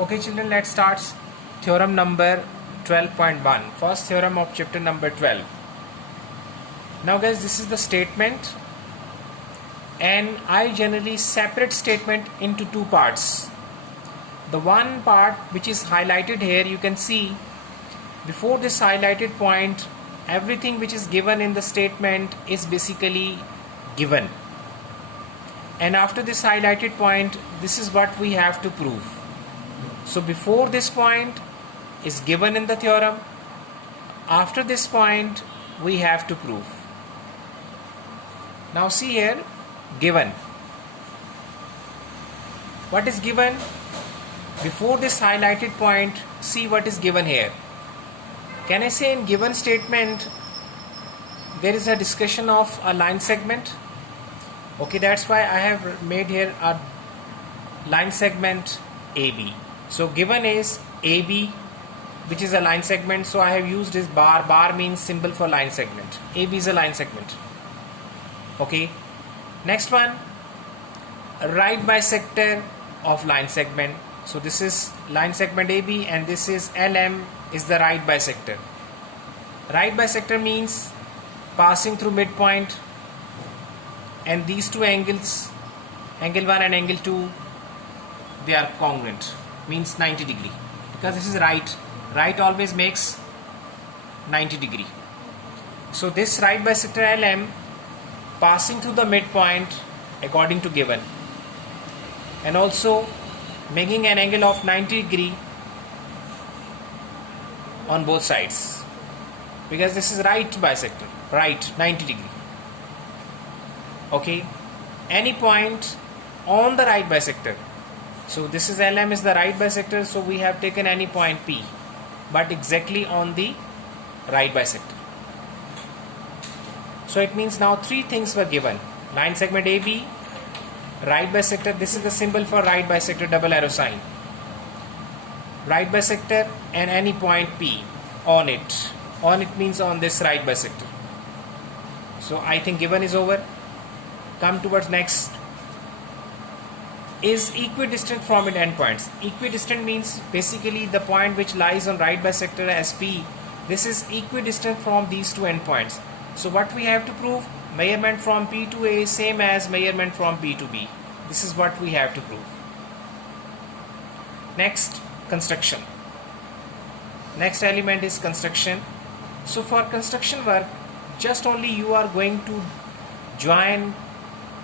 Okay children, let's start theorem number 12.1. First theorem of chapter number 12. Now guys, this is the statement, and I generally separate statement into two parts. The one part which is highlighted here, you can see before this highlighted point, everything which is given in the statement is basically given. And after this highlighted point, this is what we have to prove. So before this point is given in the theorem, after this point we have to prove. Now see here, given. What is given? Before this highlighted point, see what is given here. Can I say in given statement there is a discussion of a line segment? Okay, that's why I have made here a line segment AB. So given is AB, which is a line segment, so I have used this bar. Bar means symbol for line segment. AB is a line segment. Okay, next one, right bisector of line segment. So this is line segment AB and this is LM is the right bisector. Right bisector means passing through midpoint, and these two angles, angle 1 and angle 2, they are congruent, means 90 degree, because this is right always makes 90 degree. So this right bisector LM passing through the midpoint according to given, and also making an angle of 90 degree on both sides, because this is right bisector, right 90 degree. Okay, any point on the right bisector. So this is LM is the right bisector, so we have taken any point P, but exactly on the right bisector. So it means now three things were given: line segment AB, right bisector, this is the symbol for right bisector, double arrow sign, right bisector, and any point P on it. On it means on this right bisector. So I think given is over. Come towards next. Is equidistant from its endpoints. Equidistant means basically the point which lies on right bisector as P. This is equidistant from these two endpoints. So what we have to prove? Measurement from P to A is same as measurement from P to B. This is what we have to prove. Next, construction. Next element is construction. So for construction work, just only you are going to join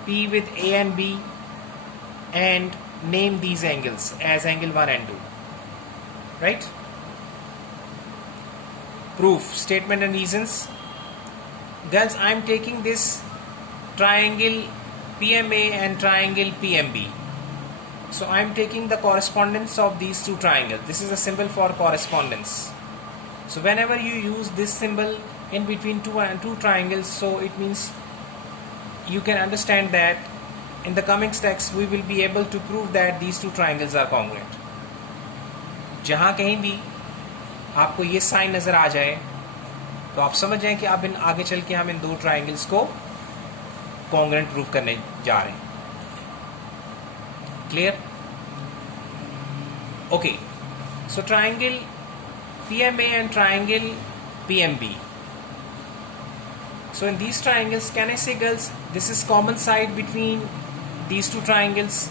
P with A and B and name these angles as angle 1 and 2. Right? Proof, statement and reasons. Girls, I am taking this triangle PMA and triangle PMB. So I am taking the correspondence of these two triangles. This is a symbol for correspondence. So whenever you use this symbol in between two triangles, so it means you can understand that in the coming steps we will be able to prove that these two triangles are congruent. जहाँ कहीं भी आपको ये sign नज़र आ जाए तो आप समझ जाएं कि अब आगे चल के हम इन दो ट्राइंगल्स को कॉन्ग्रुएंट प्रूव करने जा रहे हैं. Clear? Okay, so triangle PMA and triangle PMB. So in these triangles, can I say, girls, this is common side between these two triangles,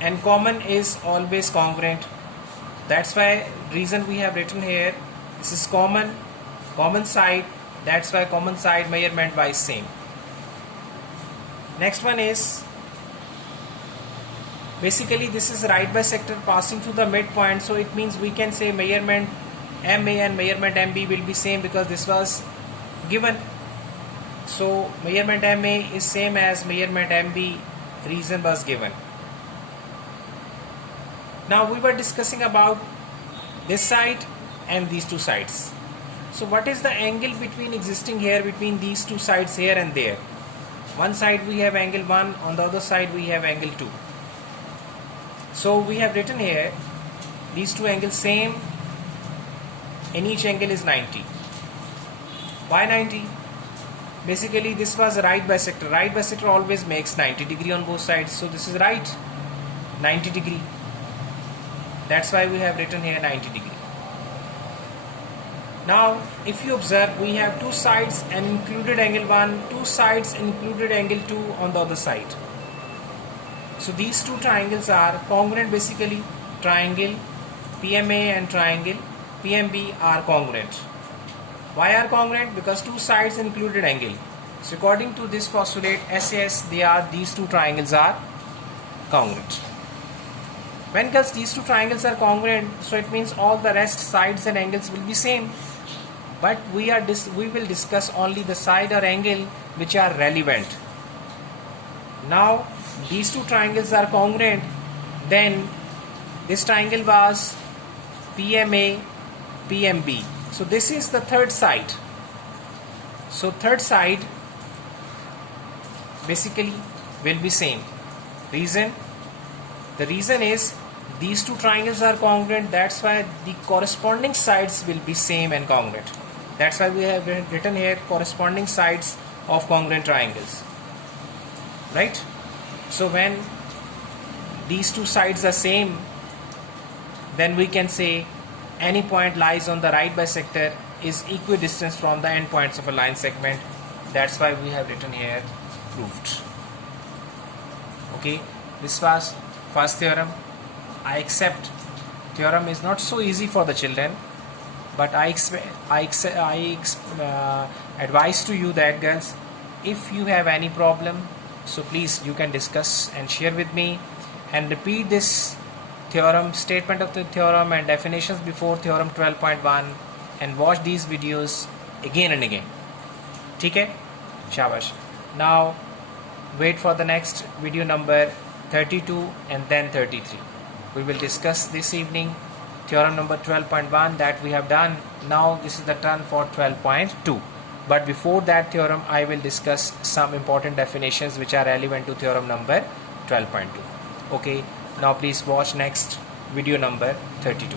and common is always congruent. That's why reason we have written here, this is common side, that's why common side measurement by same. Next one is basically this is right bisector passing through the midpoint, so it means we can say measurement MA and measurement MB will be same because this was given. So measurement MA is same as measurement MB, reason was given. Now we were discussing about this side and these two sides. So what is the angle between existing here between these two sides here and there? One side we have angle 1, on the other side we have angle 2. So we have written here these two angles same, and each angle is 90. Why 90? Basically this was right bisector. Right bisector always makes 90 degree on both sides. So this is right 90 degree. That's why we have written here 90 degree. Now if you observe, we have two sides and included angle 1, two sides included angle 2 on the other side. So these two triangles are congruent. Basically triangle PMA and triangle PMB are congruent. Why are congruent? Because two sides included angle. So according to this postulate SAS, these two triangles are congruent. When girls these two triangles are congruent, so it means all the rest sides and angles will be same. But we will discuss only the side or angle which are relevant. Now these two triangles are congruent, then this triangle was PMA, PMB. So this is the third side. So third side basically will be same. The reason is these two triangles are congruent. That's why the corresponding sides will be same and congruent. That's why we have written here corresponding sides of congruent triangles, right? So when these two sides are same, then we can say any point lies on the right bisector is equidistant from the endpoints of a line segment. That's why we have written here proved. Okay, this was first theorem. I accept theorem is not so easy for the children, but I advise to you that girls, if you have any problem, so please you can discuss and share with me and repeat this theorem, statement of the theorem and definitions before theorem 12.1 and watch these videos again and again. Okay? Shabash. Now wait for the next video number 32 and then 33. We will discuss this evening theorem number 12.1 that we have done. Now this is the turn for 12.2. But before that theorem, I will discuss some important definitions which are relevant to theorem number 12.2. Okay, now please watch next video number 32.